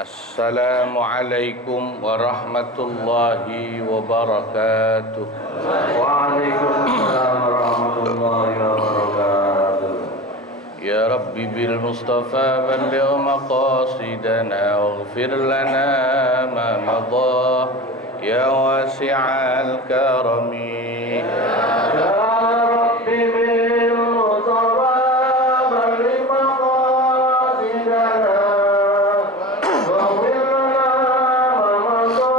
Assalamualaikum warahmatullahi wabarakatuh. Waalaikumsalam warahmatullahi wabarakatuh. Ya Rabbi bil Mustafa balligh maqasidana waghfir lana ma madha ya wasi'al karami. Ya Rabbi bil Mustafa balligh maqasidana waghfir lana ma madha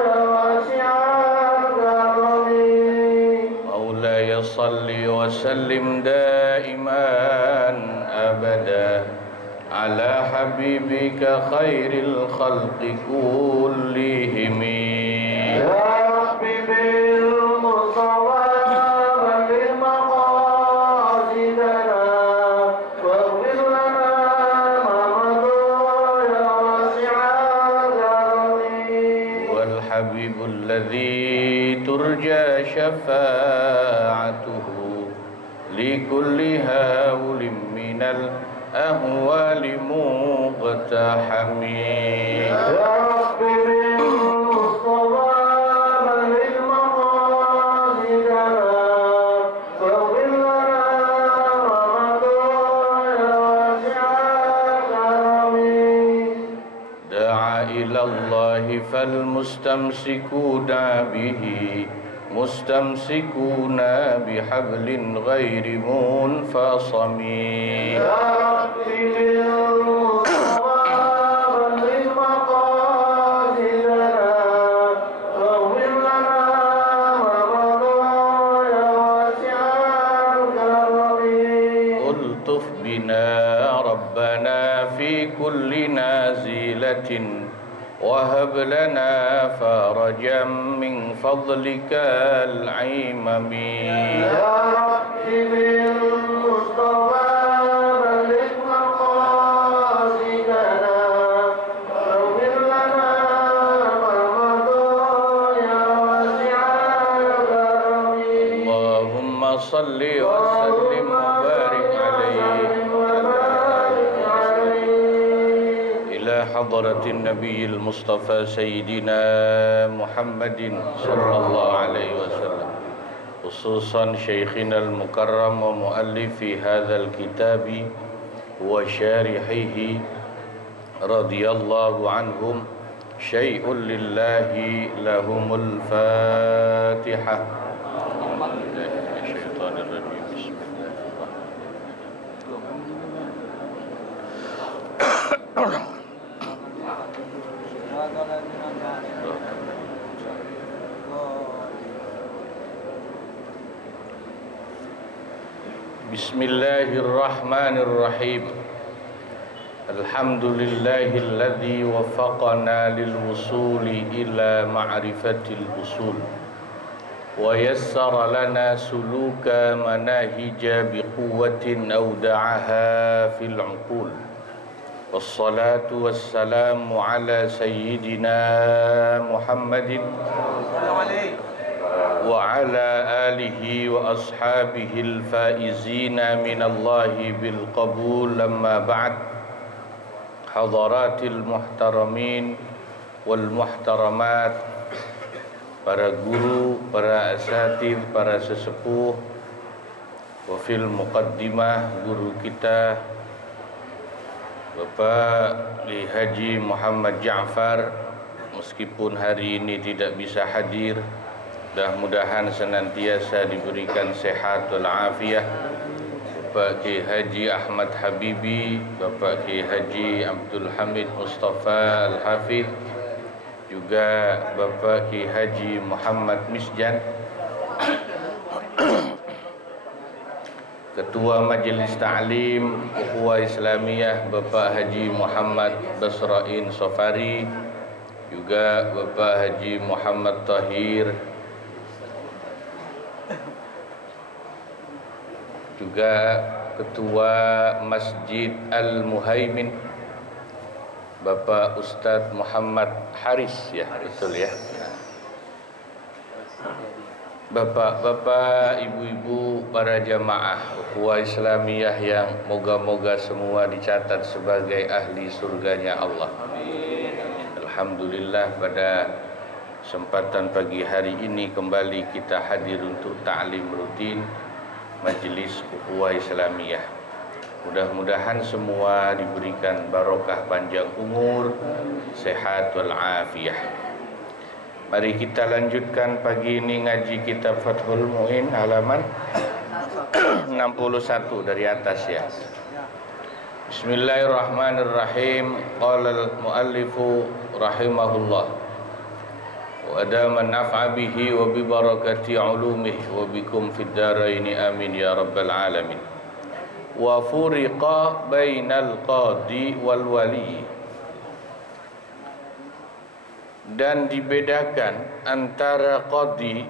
ya wasi'al karami. مولاي صل وسلم دائما أبدا على حبيبك خير الخلق كلهم. Ya Rabbi bil Mustafa balligh maqasidana waghfir lana ma madha ya wasi'al karami. والحبيب الذي ترجى شفاعته لكل هول من الأهوال مقتحم. Ya Rabbi bil Mustafa balligh maqasidana waghfir lana ma madha ya wasi'al karami. دعا إلى الله فالمستمسكون به مستمسكون بحبل غير منفصم. Ya Rabbi bil Mustafa balligh maqasidana waghfir lana ma madha ya wasi'al karami. ألطف بنا ربنا في كل نازلة وهب لنا فرجا من فضلك العمم. Ya Rabbi bil Mustafa balligh maqasidana waghfir lana ma madha ya wasi'al karami. اللهم صل وسلم وبارك عليه إلى حضرة النبي المصطفى سيدنا محمد صلى الله عليه وسلم، خصوصا شيخنا المكرم ومؤلف هذا الكتاب وشارحه رضي الله عنهم، شيء لله لهم الفاتحة. الشيطان الرجيم. بسم الله بسم الله الرحمن الرحيم. الحمد لله الذي وفقنا للوصول إلى معرفة الأصول ويسر لنا سلوك مناهج بقوة أودعها في العقول، والصلاة والسلام على سيدنا محمد وعلى آله وأصحابه الفائزين من الله بالقبول. أما بعد، حضرات المحترمين والmuhtaramat, para guru, para asatidz, para sesepuh, wa fil muqaddimah guru kita Bapak Haji Muhammad Ja'far, meskipun hari ini tidak bisa hadir, mudah-mudahan senantiasa diberikan sehat wal afiah. Bapak Kiai Haji Ahmad Habibi, Bapak Kiai Haji Abdul Hamid Mustafa Al-Hafidh, juga Bapak Kiai Haji Muhammad Misjan, Ketua Majelis Ta'lim Ukhuwah Islamiyah Bapak Haji Muhammad Basrain Sofari, juga Bapak Haji Muhammad Tahir, juga Ketua Masjid Al-Muhaimin Bapak Ustadz Muhammad Haris, ya betul ya. Bapak-bapak, ibu-ibu, para jamaah ukhuwah Islamiyah yang moga-moga semua dicatat sebagai ahli surganya Allah. Alhamdulillah pada kesempatan pagi hari ini kembali kita hadir untuk ta'lim rutin Majlis Ukhuwah Islamiyah. Mudah-mudahan semua diberikan barokah panjang umur, sehat wal afiyah. Mari kita lanjutkan pagi ini ngaji kitab Fathul Mu'in halaman 61 dari atas ya. Bismillahirrahmanirrahim. Qala al-muallifu rahimahullah wa adama naf'a bihi wa bi barakati ulumihi wa bikum fid dharain amin ya rabbal alamin. Wa furiqa bainal qadi wal wali, dan dibedakan antara qadi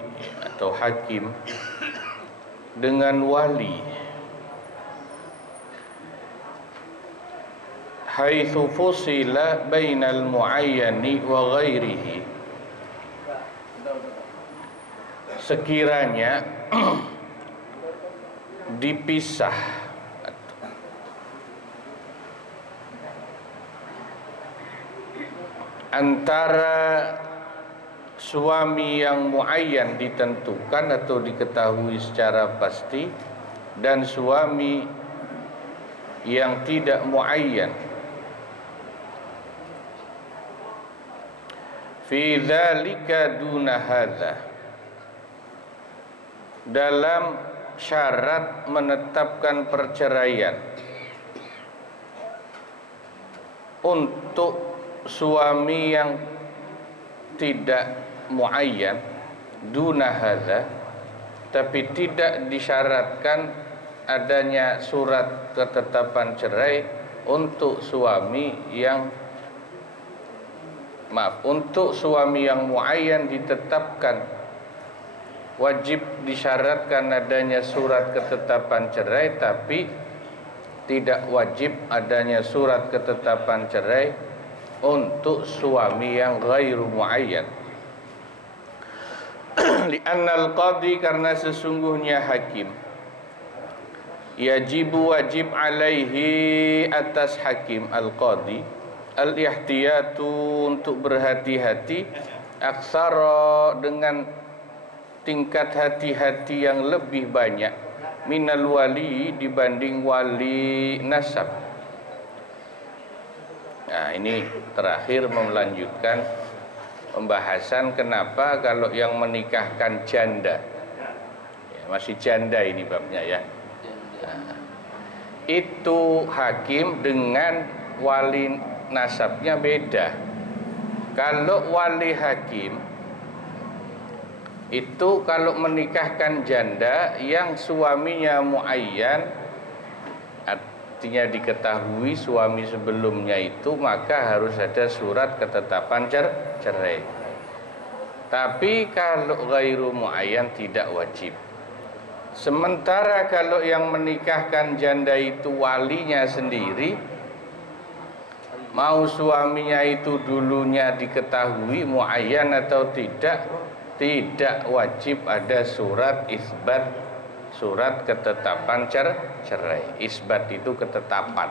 atau hakim dengan wali. Haitsu fusila bainal muayyani wa ghairihi, sekiranya dipisah antara suami yang muayyan ditentukan atau diketahui secara pasti dan suami yang tidak muayyan. Fi dzalika duna hadza, dalam syarat menetapkan perceraian untuk suami yang tidak muayyan, duna hadza, tapi tidak disyaratkan adanya surat ketetapan cerai untuk suami yang untuk suami yang muayyan ditetapkan wajib disyaratkan adanya surat ketetapan cerai, tapi tidak wajib adanya surat ketetapan cerai untuk suami yang ghairu muayyan. Li'annal qadi, karena sesungguhnya hakim, yajibu wajib alaihi atas hakim al-qadi al-ihtiyatu untuk berhati-hati, aksara dengan tingkat hati-hati yang lebih banyak, minal wali dibanding wali nasab. Nah, ini terakhir melanjutkan pembahasan kenapa kalau yang menikahkan janda, ya, masih janda ini babnya ya, nah, itu hakim dengan wali nasabnya beda. Kalau wali hakim itu kalau menikahkan janda yang suaminya muayyan, artinya diketahui suami sebelumnya itu, maka harus ada surat ketetapan cerai. Tapi kalau ghairu muayyan tidak wajib. Sementara kalau yang menikahkan janda itu walinya sendiri, mau suaminya itu dulunya diketahui muayyan atau tidak wajib ada surat isbat, surat ketetapan cerai. Isbat itu ketetapan.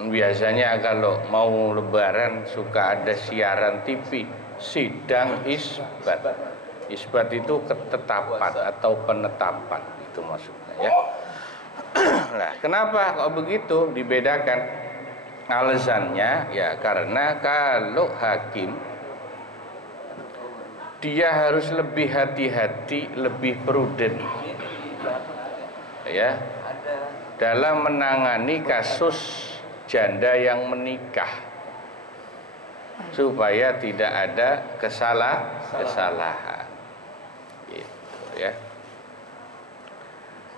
Biasanya kalau mau lebaran suka ada siaran TV, sidang isbat. Isbat itu ketetapan atau penetapan, itu maksudnya ya. Nah, kenapa kok begitu dibedakan? Alasannya ya karena kalau hakim dia harus lebih hati-hati, lebih prudent ya dalam menangani kasus janda yang menikah, supaya tidak ada kesalahan gitu ya.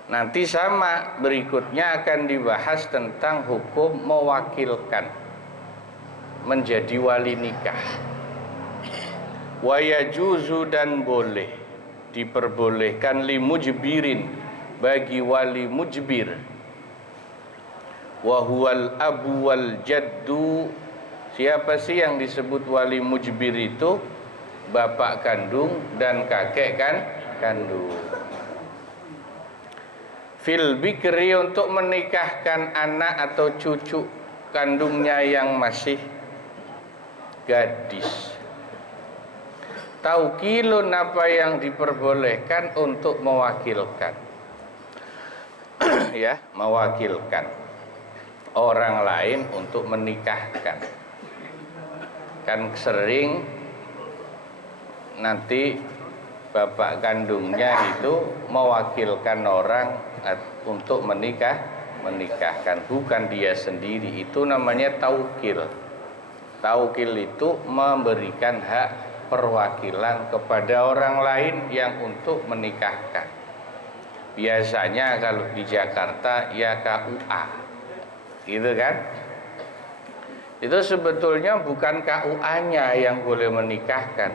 Nanti sama berikutnya akan dibahas tentang hukum mewakilkan menjadi wali nikah. Wa yajuzu, dan boleh diperbolehkan, li mujbirin, bagi wali mujbir, wa huwal abu wal jaddu. Siapa sih yang disebut wali mujbir itu? Bapak kandung dan kakek kandung. Fil bikri, untuk menikahkan anak atau cucu kandungnya yang masih gadis. Taukilun apa yang diperbolehkan untuk mewakilkan. Ya, mewakilkan orang lain untuk menikahkan. Kan sering nanti bapak kandungnya itu mewakilkan orang untuk menikahkan, bukan dia sendiri. Itu namanya taukil. Taukil itu memberikan hak perwakilan kepada orang lain yang untuk menikahkan. Biasanya kalau di Jakarta ya KUA, gitu kan? Itu sebetulnya bukan KUA-nya yang boleh menikahkan.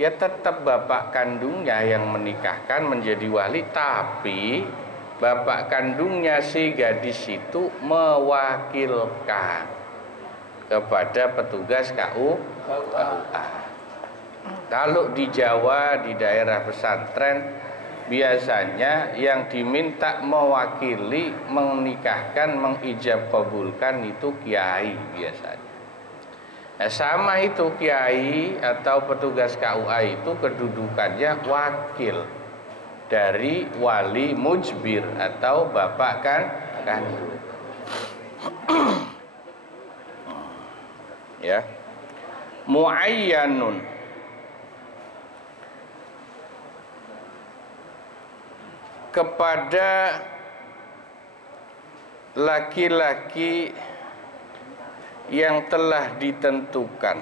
Ya tetap bapak kandungnya yang menikahkan menjadi wali, tapi bapak kandungnya si gadis itu mewakilkan kepada petugas KUA. Kalau di Jawa, di daerah pesantren, biasanya yang diminta mewakili, menikahkan, mengijab kabulkan itu kiai biasanya. Nah, sama itu kiai atau petugas KUA itu kedudukannya wakil dari wali mujbir atau bapak kan. Ya. Muayyanun, kepada laki-laki yang telah ditentukan.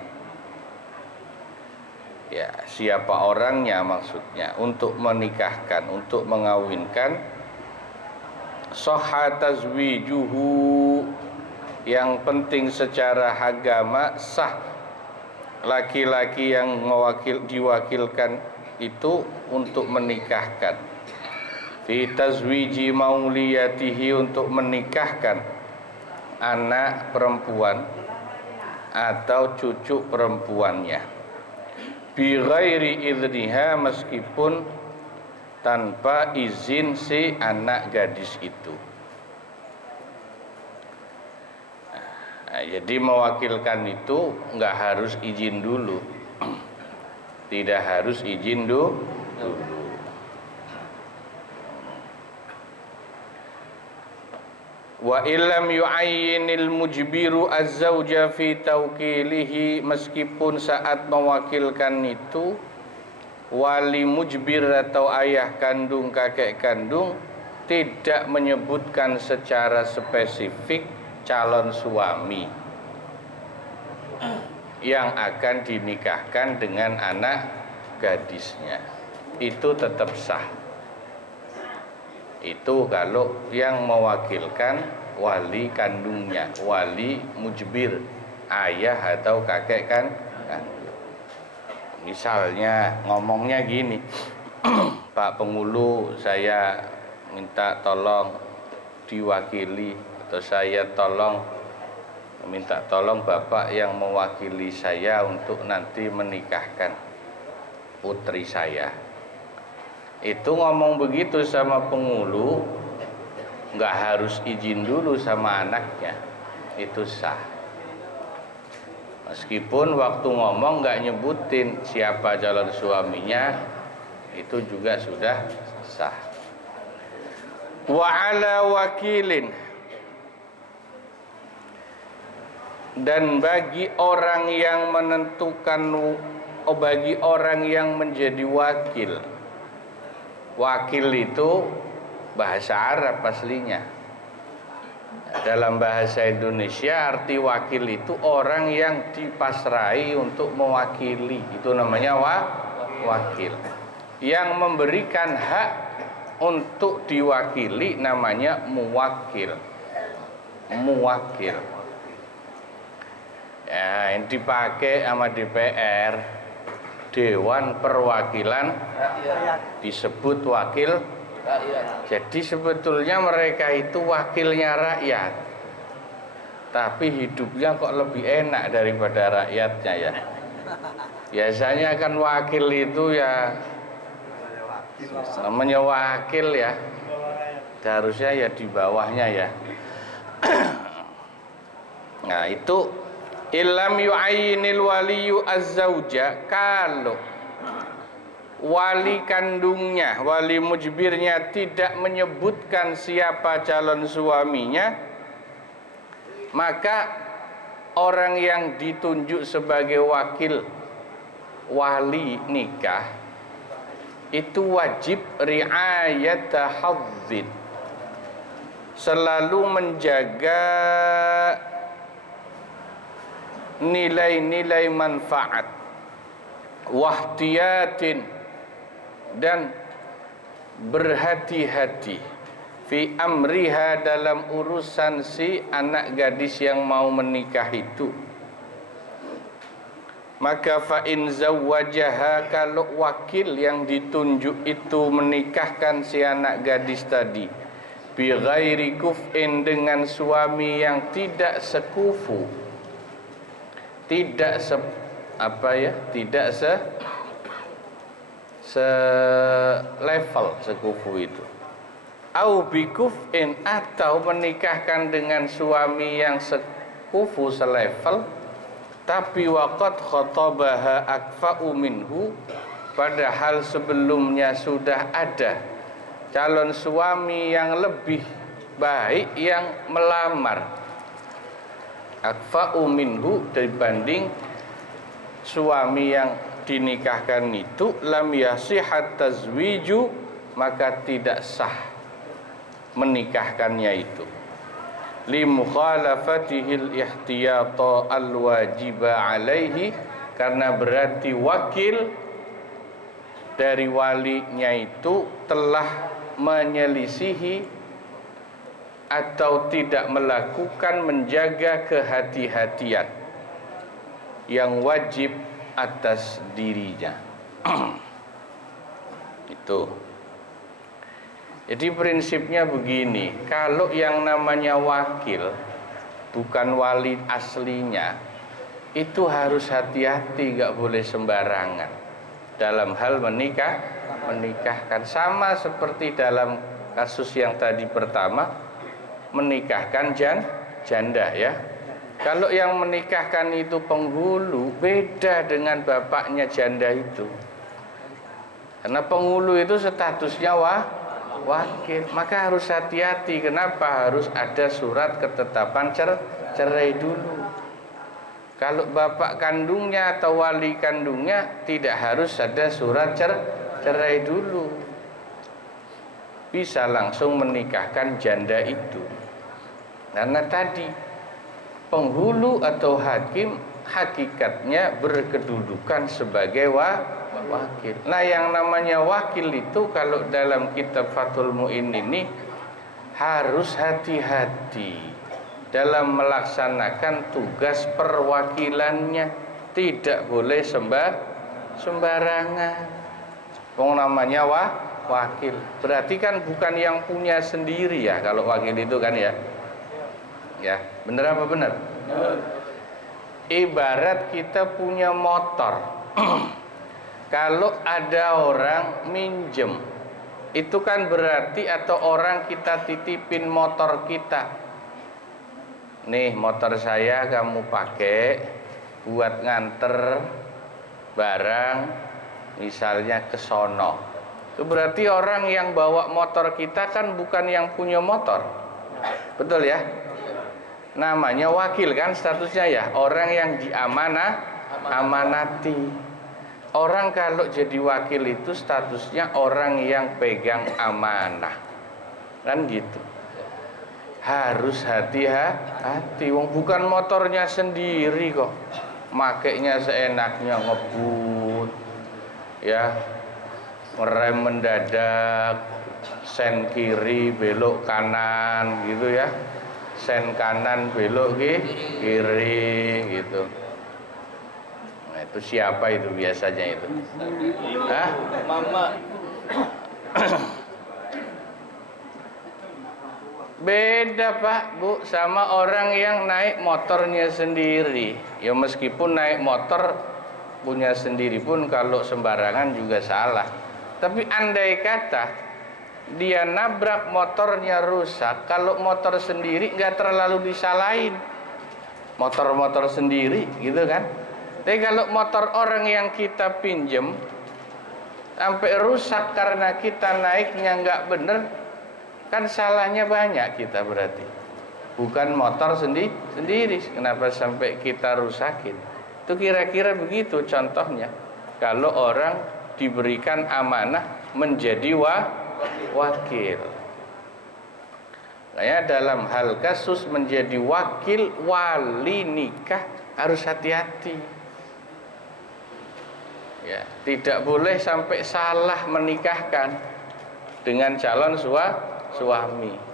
Ya, siapa orangnya maksudnya, untuk menikahkan, untuk mengawinkan. Sahha tazwijuhu, yang penting secara agama sah laki-laki yang diwakilkan itu untuk menikahkan. Fi tazwiji mauliyatihi, untuk menikahkan anak perempuan atau cucu perempuannya. Bi ghairi idniha, meskipun tanpa izin si anak gadis itu. Nah, jadi mewakilkan itu nggak harus izin dulu, tidak harus izin dulu. Wa illam yu'ayyinil mujbiru az-zawja fi tawkilihi, meskipun saat mewakilkan itu wali mujbir atau ayah kandung, kakek kandung tidak menyebutkan secara spesifik calon suami yang akan dinikahkan dengan anak gadisnya, itu tetap sah. Itu kalau yang mewakilkan wali kandungnya, wali mujbir, ayah atau kakek kan. Misalnya ngomongnya gini, Pak Pengulu, saya minta tolong diwakili, atau saya minta tolong Bapak yang mewakili saya untuk nanti menikahkan putri saya. Itu ngomong begitu sama pengulu, nggak harus izin dulu sama anaknya, itu sah. Meskipun waktu ngomong nggak nyebutin siapa calon suaminya, itu juga sudah sah. Wa ala wakilin, dan bagi orang yang menentukan, bagi orang yang menjadi wakil. Wakil itu bahasa Arab aslinya. Dalam bahasa Indonesia arti wakil itu orang yang dipasrai untuk mewakili, itu namanya wakil. Yang memberikan hak untuk diwakili namanya muwakil. Muwakil. Ya, yang dipakai sama DPR, Dewan Perwakilan disebut wakil. Jadi sebetulnya mereka itu wakilnya rakyat, tapi hidupnya kok lebih enak daripada rakyatnya ya. Biasanya kan wakil itu ya namanya wakil ya, harusnya ya di bawahnya ya. Nah itu Illam yu'ayyinil waliyu az-zawja, kalau wali kandungnya, wali mujbirnya tidak menyebutkan siapa calon suaminya, maka orang yang ditunjuk sebagai wakil wali nikah itu wajib riayat hadzin, selalu menjaga nilai-nilai manfaat, wahtiyatin, dan berhati-hati fi amriha, dalam urusan si anak gadis yang mau menikah itu. Maka fa in zawwajaha, kalau wakil yang ditunjuk itu menikahkan si anak gadis tadi bi ghairi kuf'in, dengan suami yang tidak sekufu, tidak level sekufu itu, au bi kuf'in, atau menikahkan dengan suami yang sekufu, selevel, tapi waqad khatabaha akfa'u minhu, padahal sebelumnya sudah ada calon suami yang lebih baik yang melamar, akfa'u minhu, dibanding suami yang dinikahkan itu, lam yasihat tazwiju, maka tidak sah menikahkannya itu, li mukhalafatihil ihtiyata al-wajiba alaihi, karena berarti wakil dari walinya itu telah menyelisihi atau tidak melakukan menjaga kehati-hatian yang wajib atas dirinya. Itu. Jadi prinsipnya begini, kalau yang namanya wakil bukan wali aslinya, itu harus hati-hati, gak boleh sembarangan dalam hal menikahkan. Sama seperti dalam kasus yang tadi pertama, menikahkan janda ya. Kalau yang menikahkan itu penghulu, beda dengan bapaknya janda itu. Karena penghulu itu statusnya wakil, maka harus hati-hati. Kenapa? Harus ada surat ketetapan cerai dulu. Kalau bapak kandungnya atau wali kandungnya, tidak harus ada surat cerai dulu, bisa langsung menikahkan janda itu. Karena tadi penghulu atau hakim hakikatnya berkedudukan sebagai wakil. Nah, yang namanya wakil itu kalau dalam kitab Fathul Mu'in ini harus hati-hati dalam melaksanakan tugas perwakilannya, tidak boleh sembarangan. Wong namanya wakil, berarti kan bukan yang punya sendiri ya kalau wakil itu kan ya. Ya, benar apa benar? Ibarat kita punya motor. Kalau ada orang minjem, itu kan berarti atau orang kita titipin motor kita. Nih motor saya kamu pakai buat nganter barang misalnya ke sono. Itu berarti orang yang bawa motor kita kan bukan yang punya motor. Betul ya? Namanya wakil kan statusnya ya, orang yang amanati. Orang kalau jadi wakil itu statusnya orang yang pegang amanah. Kan gitu. Harus hati-hati. Wong bukan motornya sendiri kok. Makainya seenaknya, ngebut. Ya. Ngerem mendadak, sen kiri belok kanan gitu ya. Sen kanan belok kiri gitu. Nah, itu siapa itu biasanya itu? Hah? Mama. Beda Pak, Bu, sama orang yang naik motornya sendiri. Ya meskipun naik motor punya sendiri pun kalau sembarangan juga salah. Tapi andai kata dia nabrak motornya rusak, kalau motor sendiri nggak terlalu disalahin. motor-motor sendiri gitu kan. Tapi kalau motor orang yang kita pinjem sampai rusak karena kita naiknya nggak bener, kan salahnya banyak kita berarti. Bukan motor sendiri, kenapa sampai kita rusakin? Itu kira-kira begitu contohnya. Kalau orang diberikan amanah menjadi wakil. Makanya dalam hal kasus menjadi wakil wali nikah harus hati-hati. Ya, tidak boleh sampai salah menikahkan dengan calon suami.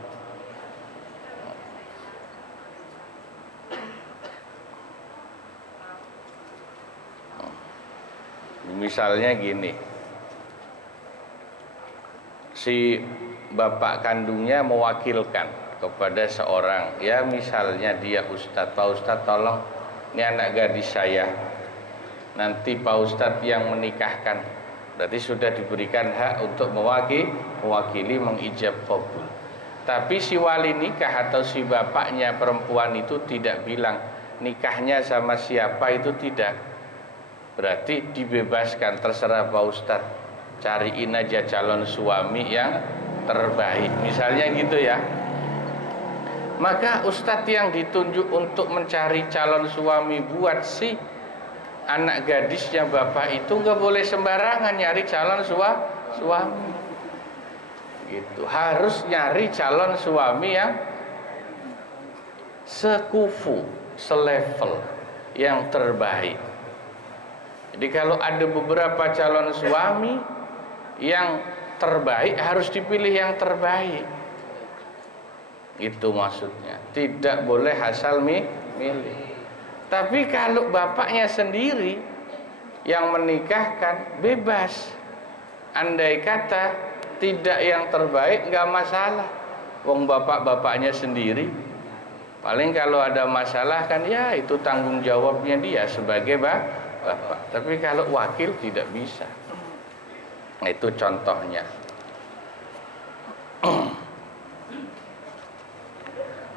Misalnya gini, si bapak kandungnya mewakilkan kepada seorang, ya misalnya dia ustadz, Pak Ustadz tolong ini anak gadis saya, nanti Pak Ustadz yang menikahkan, berarti sudah diberikan hak untuk mewakili mengijab qabul. Tapi si wali nikah atau si bapaknya perempuan itu tidak bilang nikahnya sama siapa, itu tidak. Berarti dibebaskan, terserah Pak Ustadz, cariin aja calon suami yang terbaik, misalnya gitu ya. Maka Ustadz yang ditunjuk untuk mencari calon suami buat si anak gadisnya bapak itu nggak boleh sembarangan nyari calon suami. Gitu, harus nyari calon suami yang sekufu, selevel, yang terbaik. Jadi kalau ada beberapa calon suami yang terbaik, harus dipilih yang terbaik. Itu maksudnya. Tidak boleh asal milih. Tapi kalau bapaknya sendiri yang menikahkan, bebas. Andai kata tidak yang terbaik, nggak masalah. Wong bapak-bapaknya sendiri. Paling kalau ada masalah kan ya itu tanggung jawabnya dia sebagai bapak. Tapi kalau wakil tidak bisa. Itu contohnya.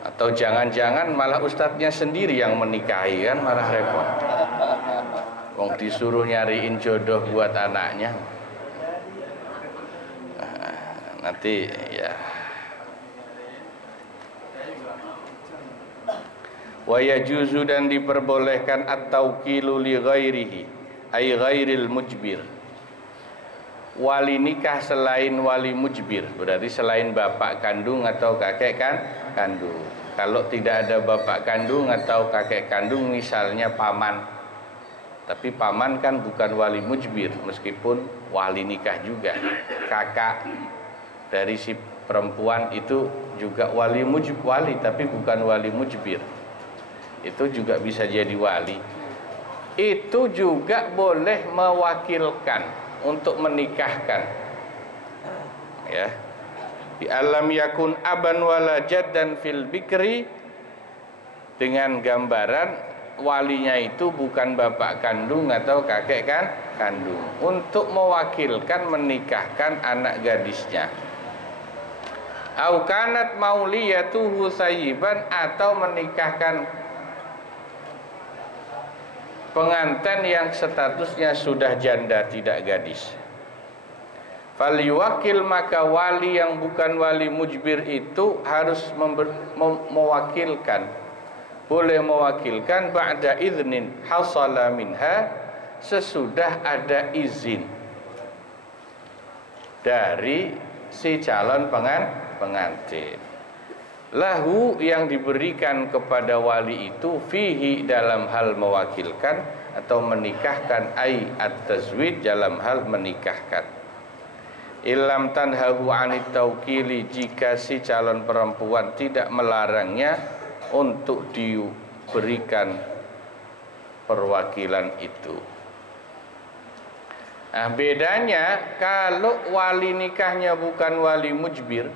Atau jangan-jangan malah ustadznya sendiri yang menikahi, kan malah repot. Wong disuruh nyariin jodoh buat anaknya. Nanti ya. Wa yajuzu, dan diperbolehkan at-tauqilu li ghairihi ay ghairil mujbir. Wali nikah selain wali mujbir, berarti selain bapak kandung atau kakek kandung. Kalau tidak ada bapak kandung atau kakek kandung, misalnya paman. Tapi paman kan bukan wali mujbir, meskipun wali nikah juga. Kakak dari si perempuan itu juga wali, tapi bukan wali mujbir. Itu juga bisa jadi wali. Itu juga boleh mewakilkan untuk menikahkan. Ya. Bi alam yakun aban wala jaddan fil bikri, dengan gambaran walinya itu bukan bapak kandung atau kakek kandung, untuk mewakilkan menikahkan anak gadisnya. Au kanat mauliyatuhu sayyiban, atau menikahkan pengantin yang statusnya sudah janda, tidak gadis. Fal yuwakil, maka wali yang bukan wali mujbir itu harus mewakilkan, boleh mewakilkan ba'da iznin hasala minha, sesudah ada izin dari si calon pengantin. Lahu, yang diberikan kepada wali itu, fihi, dalam hal mewakilkan atau menikahkan, ai at-tazwid, dalam hal menikahkan. Ilam tanhahu anit tauqili, jika si calon perempuan tidak melarangnya untuk diberikan perwakilan itu. Nah, bedanya kalau wali nikahnya bukan wali mujbir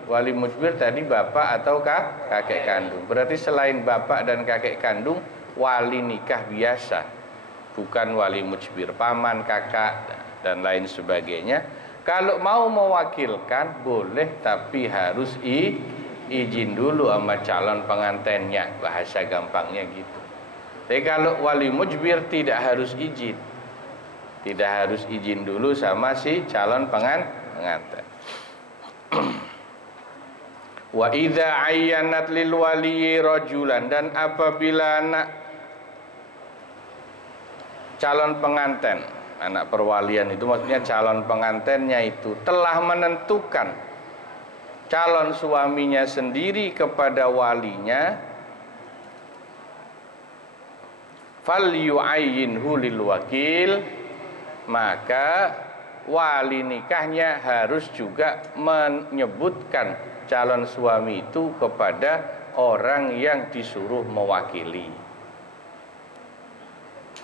tadi bapak atau kakek kandung. Berarti selain bapak dan kakek kandung, wali nikah biasa, bukan wali mujbir, paman, kakak, dan lain sebagainya. Kalau mau mewakilkan boleh, tapi harus izin dulu sama calon pengantinnya, bahasa gampangnya gitu. Tapi kalau wali mujbir tidak harus izin. Tidak harus izin dulu sama si calon pengantin. Wa idza ayyanat lil wali rajulan, dan apabila anak calon pengantin, anak perwalian itu maksudnya calon pengantinnya itu telah menentukan calon suaminya sendiri kepada walinya, fal yu'ayyinhu lil wakil, maka wali nikahnya harus juga menyebutkan calon suami itu kepada orang yang disuruh mewakili.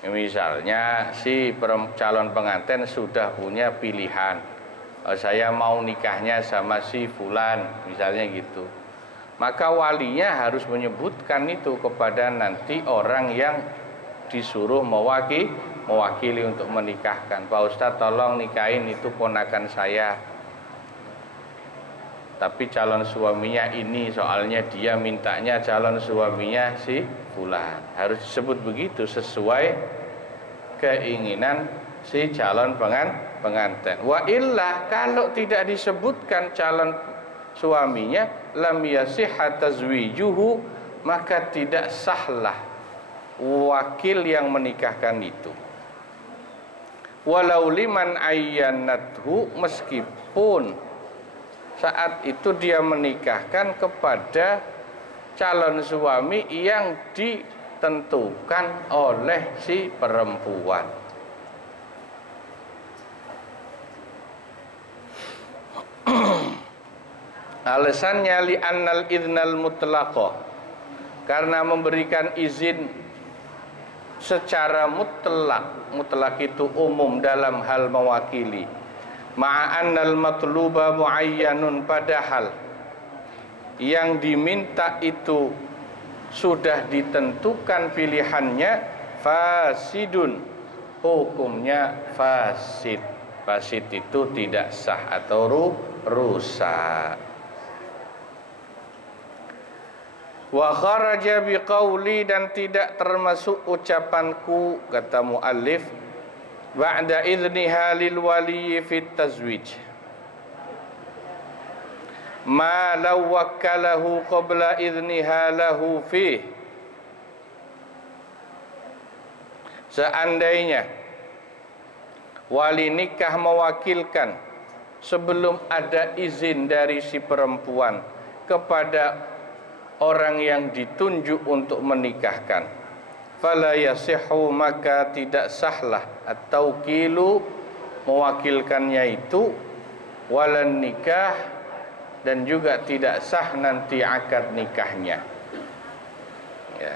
Misalnya si calon pengantin sudah punya pilihan, saya mau nikahnya sama si fulan, misalnya gitu. Maka walinya harus menyebutkan itu kepada nanti orang yang disuruh mewakili untuk menikahkan. Pak Ustadz, tolong nikahin itu ponakan saya, tapi calon suaminya ini, soalnya dia mintanya calon suaminya si fulan. Harus disebut begitu sesuai keinginan si calon pengantin. Wa illa, kalau tidak disebutkan calon suaminya, lam yasihha tazwijuhu, maka tidak sahlah wakil yang menikahkan itu. Walau liman ayyanathu, meskipun saat itu dia menikahkan kepada calon suami yang ditentukan oleh si perempuan. Alasannya li'annal idznal mutlaqah, karena memberikan izin secara mutlak itu umum dalam hal mewakili. Ma'annal matluba muayyanun, padahal yang diminta itu sudah ditentukan pilihannya, fasidun, hukumnya fasid. Fasid itu tidak sah atau rusak. Wa kharaja biqauli, dan tidak termasuk ucapanku, kata muallif, ba'da idniha lil wali fit tazwij ma law wakkalahu qabla idniha lahu fi. Seandainya wali nikah mewakilkan sebelum ada izin dari si perempuan kepada orang yang ditunjuk untuk menikahkan, fala yasihhu, maka tidak sahlah at-tauqilu, mewakilkannya itu, walan nikah, dan juga tidak sah nanti akad nikahnya. Ya.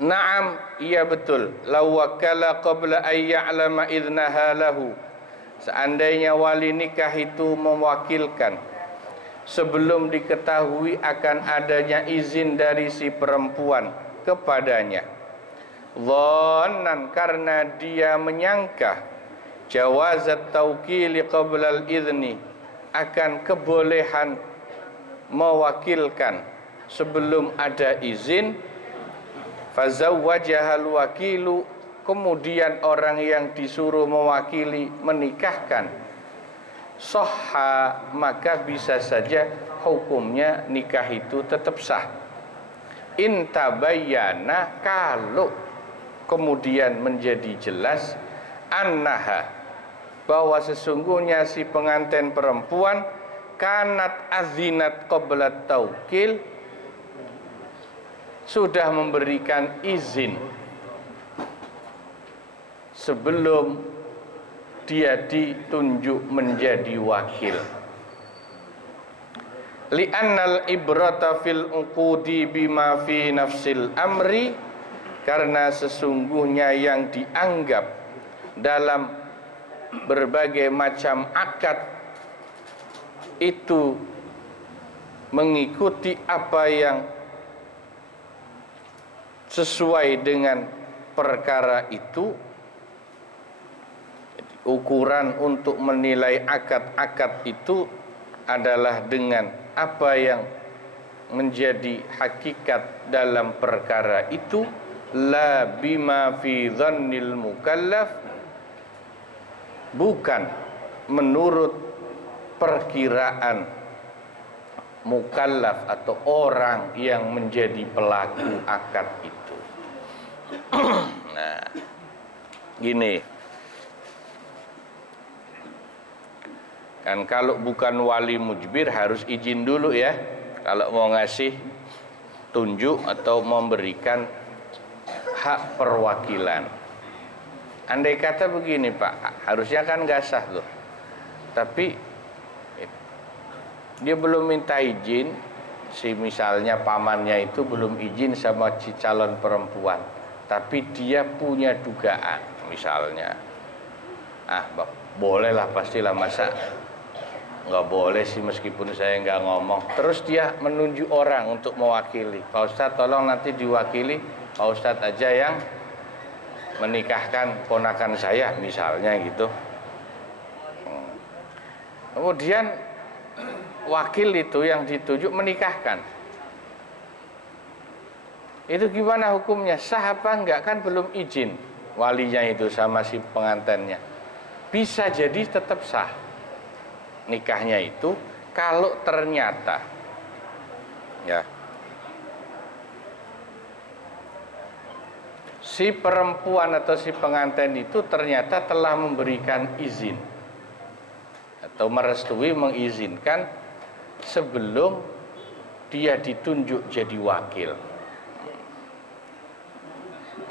Naam, iya betul. Law wakala qabla ay ya'lama idnaha lahu, seandainya wali nikah itu mewakilkan sebelum diketahui akan adanya izin dari si perempuan kepadanya, dhannan, karena dia menyangka, jawazat tauqili qabla al-idzni, akan kebolehan mewakilkan sebelum ada izin, fazawwajahal wakilu, kemudian orang yang disuruh mewakili menikahkan, sahha, maka bisa saja hukumnya nikah itu tetap sah. Intabayyana, kalau kemudian menjadi jelas, annaha, bahwa sesungguhnya si pengantin perempuan kanat azinat qabla tauqil, sudah memberikan izin sebelum dia ditunjuk menjadi wakil. Li'annal ibrata fil uqudi bima fi nafsil amri, karena sesungguhnya yang dianggap dalam berbagai macam akad itu mengikuti apa yang sesuai dengan perkara itu. Ukuran untuk menilai akad-akad itu adalah dengan apa yang menjadi hakikat dalam perkara itu la bima fi dhannil mukallaf, bukan menurut perkiraan mukallaf atau orang yang menjadi pelaku akad itu. Nah, gini. Kan kalau bukan wali mujbir harus izin dulu ya. Kalau mau ngasih tunjuk atau memberikan hak perwakilan. Andai kata begini Pak, harusnya kan nggak sah tuh. Tapi dia belum minta izin, si misalnya pamannya itu belum izin sama si calon perempuan. Tapi dia punya dugaan misalnya. Bolehlah pastilah, masa nggak boleh sih meskipun saya nggak ngomong. Terus dia menunjuk orang untuk mewakili. Pak Ustadz tolong nanti diwakili Pak Ustadz aja yang menikahkan ponakan saya misalnya gitu. Kemudian wakil itu yang ditunjuk menikahkan. Itu gimana hukumnya? Sah apa enggak? Kan belum izin walinya itu sama si pengantinnya. Bisa jadi tetap sah nikahnya itu kalau ternyata ya si perempuan atau si pengantin itu ternyata telah memberikan izin atau merestui, mengizinkan sebelum dia ditunjuk jadi wakil.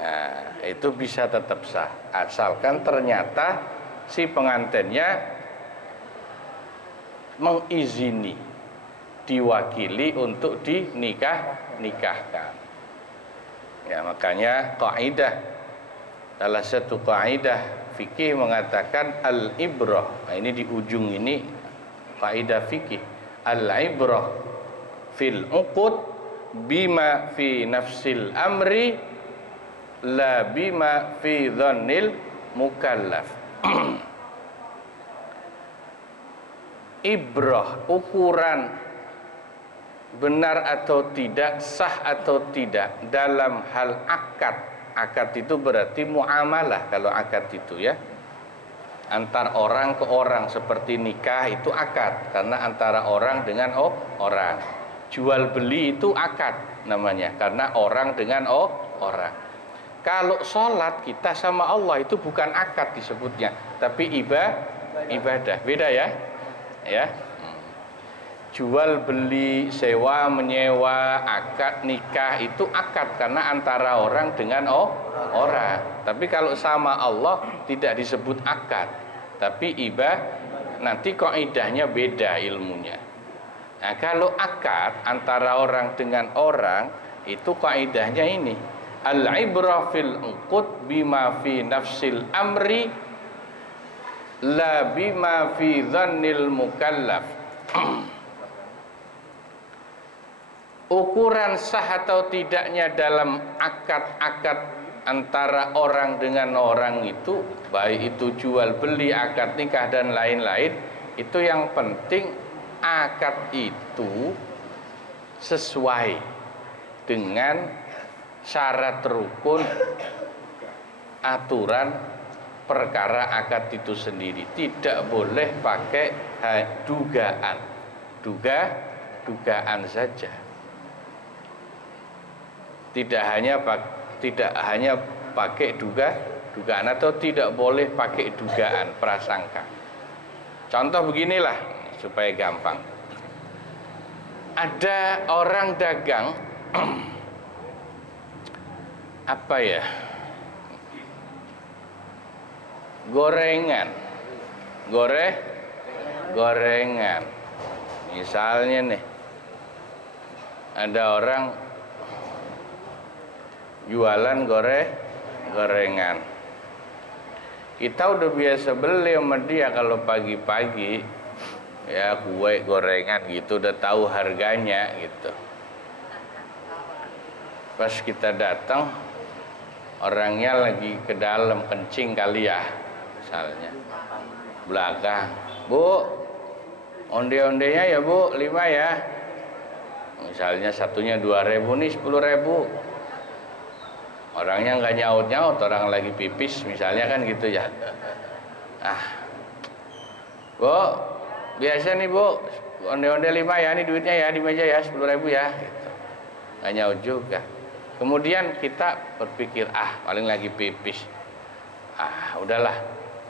Nah, itu bisa tetap sah asalkan ternyata si pengantinnya mengizini diwakili untuk dinikahkan. Ya, makanya kaidah, salah satu kaidah fikih mengatakan al-ibrah. Nah, ini di ujung ini kaidah fikih. Al-ibrah fil uqud bima fi nafsil amri la bima fi dhannil mukallaf. Ibrah, ukuran benar atau tidak, sah atau tidak dalam hal akad. Akad itu berarti muamalah kalau akad itu ya. Antar orang ke orang, seperti nikah itu akad karena antara orang dengan orang. Jual beli itu akad namanya karena orang dengan orang. Kalau sholat kita sama Allah itu bukan akad disebutnya, tapi ibadah. Beda ya. Ya, jual beli, sewa menyewa, akad nikah itu akad karena antara orang dengan orang. Tapi kalau sama Allah tidak disebut akad, tapi nanti kaidahnya beda ilmunya. Nah, kalau akad antara orang dengan orang itu kaidahnya ini al-ibrah fil uqud bima fi nafsil amri la bima fi dhannil mukallaf. Ukuran sah atau tidaknya dalam akad-akad antara orang dengan orang itu, baik itu jual beli, akad nikah dan lain-lain, itu yang penting akad itu sesuai dengan syarat rukun aturan perkara akad itu sendiri. Tidak boleh pakai dugaan saja. Tidak hanya pakai dugaan atau tidak boleh pakai dugaan prasangka. Contoh beginilah supaya gampang. Ada orang dagang apa ya? Gorengan. Misalnya nih, ada orang jualan gorengan. Kita udah biasa beli sama dia kalau pagi-pagi ya kue gorengan gitu, udah tahu harganya gitu. Pas kita datang, orangnya lagi ke dalam kencing kali ya, misalnya belakang, Bu, onde-ondenya ya Bu, 5 ya. Misalnya satunya 2.000 nih 10.000. Orangnya nggak nyaut-nyaut, orang lagi pipis misalnya kan gitu ya. Bu, biasa nih Bu, onde-onde 5 ya, ini duitnya ya di meja ya 10.000 ya. Gitu. Nggak nyaut juga. Kemudian kita berpikir, paling lagi pipis. Udahlah,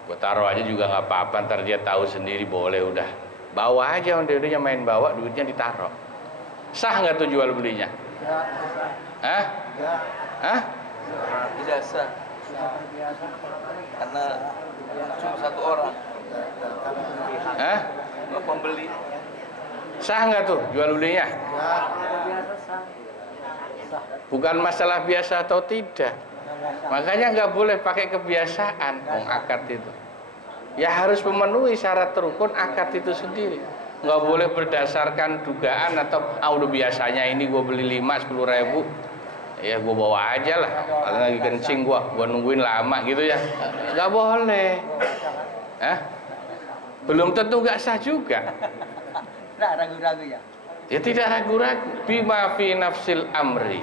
gue taruh aja juga nggak apa-apa, ntar dia tahu sendiri, boleh udah. Bawa aja onde-ondenya, main bawa, duitnya ditaruh. Sah nggak tuh jual belinya? Tidak sah. Karena cuma satu orang. Pembeli. Sah nggak tuh jual belinya? Bukan masalah biasa atau tidak. Makanya nggak boleh pakai kebiasaan akad itu. Ya harus memenuhi syarat rukun akad itu sendiri. Nggak boleh berdasarkan dugaan atau udah biasanya ini gue beli 10.000, ya gue bawa aja lah. Kalau lagi kencing gue nungguin lama gitu ya. Nggak boleh. Belum tentu nggak sah juga. Tidak ragu-ragu ya. Ya tidak ragu-ragu. Bima fi nafsil amri.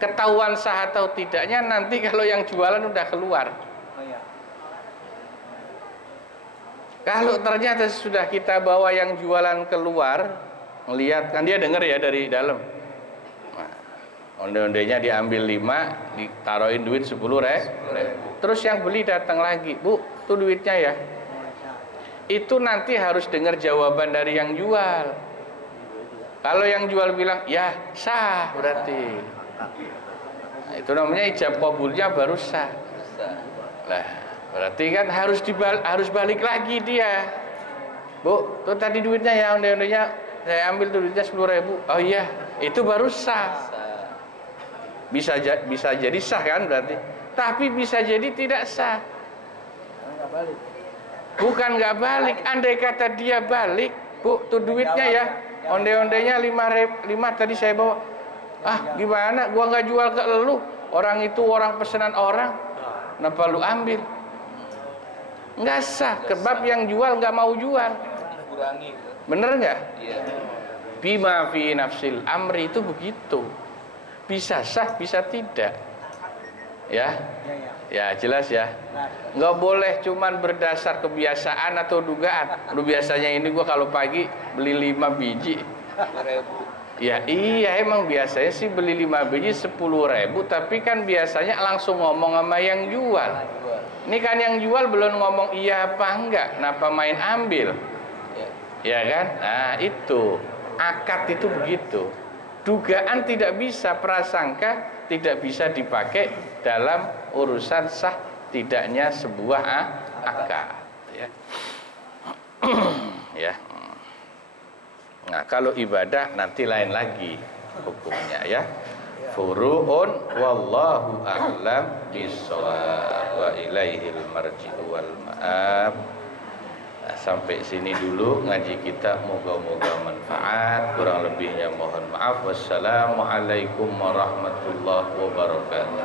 Ketahuan sah atau tidaknya nanti kalau yang jualan udah keluar. Kalau ternyata sudah kita bawa yang jualan keluar, melihat kan dia dengar ya dari dalam. Onde-ondenya diambil 5, ditaruhin duit 10.000. Terus yang beli datang lagi, Bu, tuh duitnya ya. Itu nanti harus dengar jawaban dari yang jual. Kalau yang jual bilang, ya sah berarti. Nah, itu namanya ijab qabulnya baru sah. Lah, berarti kan harus balik lagi dia. Bu, tuh tadi duitnya ya, onde-ondenya saya ambil tuh duitnya 10.000. Oh iya, itu baru sah. Bisa jadi sah kan berarti. Tapi bisa jadi tidak sah. Bukan nggak balik. Andai kata dia balik, Bu, tuh duitnya ya, onde-ondenya 5 tadi saya bawa. Gimana? Gua nggak jual ke lu. Orang itu orang pesanan orang. Kenapa lu ambil? Nggak sah. Sebab yang jual nggak mau jual. Bener nggak? Iya. Bima fi nafsil amri itu begitu. Bisa sah, bisa tidak. Ya jelas ya. Nggak boleh cuman berdasar kebiasaan atau dugaan. Lu biasanya ini gua kalau pagi beli 5 biji. 10.000. Ya iya, emang biasanya sih beli 5 biji 10.000, tapi kan biasanya langsung ngomong sama yang jual. Ini kan yang jual belum ngomong iya apa enggak, kenapa main ambil? Ya kan? Nah itu akad itu begitu. Dugaan tidak bisa, prasangka tidak bisa dipakai dalam urusan sah tidaknya sebuah akad. Ya. Nah, kalau ibadah nanti lain lagi hukumnya ya. Furu'un wallahu a'lam bishawab wa ilaihil marji'u wal ma'ab. Nah, sampai sini dulu ngaji kita, moga-moga manfaat. Kurang lebihnya mohon maaf. Wassalamualaikum warahmatullahi wabarakatuh.